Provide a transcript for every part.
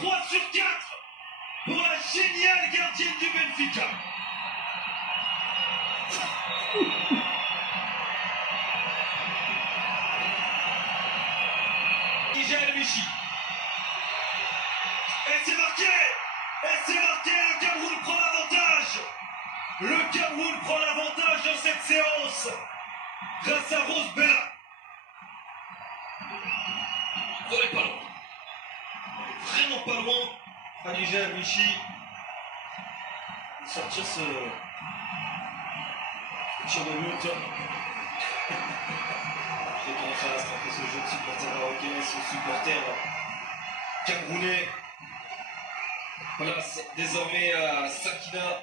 3 sur 4 pour la géniale gardienne du Benfica. Nigel Michi. Et c'est marqué. Le Cameroun prend l'avantage. Le Cameroun prend l'avantage dans cette séance grâce à Rose Bella. On n'est pas loin. On est vraiment pas loin. Khadija Michi sortir ce tir de but. J'ai contraste entre ce jeu de supporters marocains et ce supporter camerounais. Place désormais à Sakina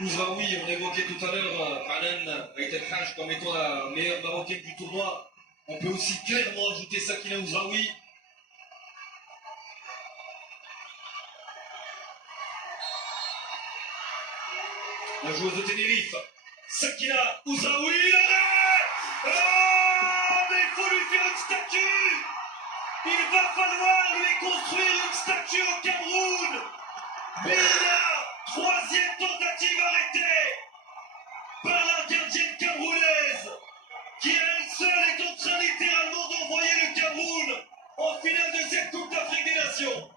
Ouzraoui. On évoquait tout à l'heure Anan Aït El Haj comme étant la meilleure marocaine du tournoi. On peut aussi clairement ajouter Sakina Ouzraoui. La joueuse de Tenerife, Sakina Ouzraoui, l'arrêt. Mais il faut lui faire une statue. Il va falloir lui construire une statue au Cameroun. Bina, troisième tentative arrêtée par la gardienne camerounaise, qui elle seule est en train littéralement d'envoyer le Cameroun en finale de cette Coupe d'Afrique des Nations.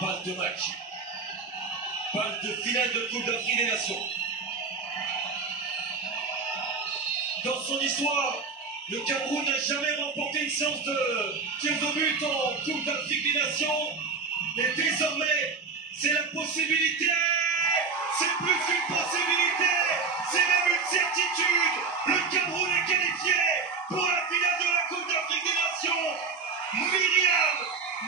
Balle de match. Balle de finale de Coupe d'Afrique des Nations. Dans son histoire, le Cameroun n'a jamais remporté une séance de tirs au but en Coupe d'Afrique des Nations. Et désormais, c'est la possibilité. C'est plus qu'une possibilité. C'est même une certitude. Le Cameroun est qualifié pour la finale de la Coupe d'Afrique des Nations. Myriam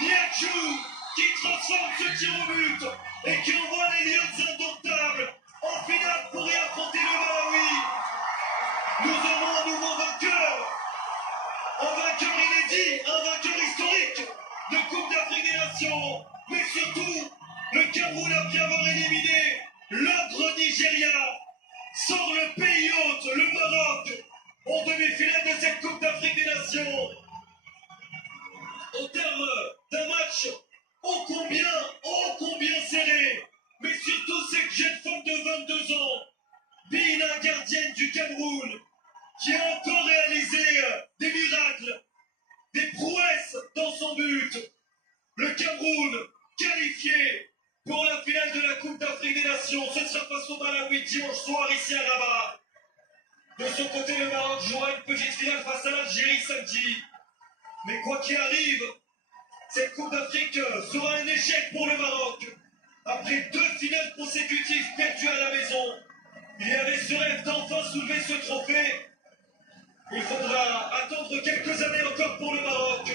Niachou qui transforme ce tir au but et qui envoie les Lions indomptables en finale pour y affronter le Malawi. Nous aurons un nouveau vainqueur, un vainqueur inédit, un vainqueur historique de Coupe d'Afrique des Nations, mais surtout, le Cameroun, après avoir éliminé l'ogre Nigeria, sort le pays hôte, le Maroc, en demi-finale de cette Coupe d'Afrique des Nations. Au terme d'un match ô combien serré, mais surtout cette jeune femme de 22 ans, Bina, gardienne du Cameroun, qui a encore réalisé des miracles, des prouesses dans son but. Le Cameroun qualifié pour la finale de la Coupe d'Afrique des Nations. Ce sera face au Malawi dimanche soir ici à Rabat. De son côté, le Maroc jouera une petite finale face à l'Algérie samedi. Mais quoi qu'il arrive, cette Coupe d'Afrique sera un échec pour le Maroc. Après 2 finales consécutives perdues à la maison, il y avait ce rêve d'enfin soulever ce trophée. Il faudra attendre quelques années encore pour le Maroc.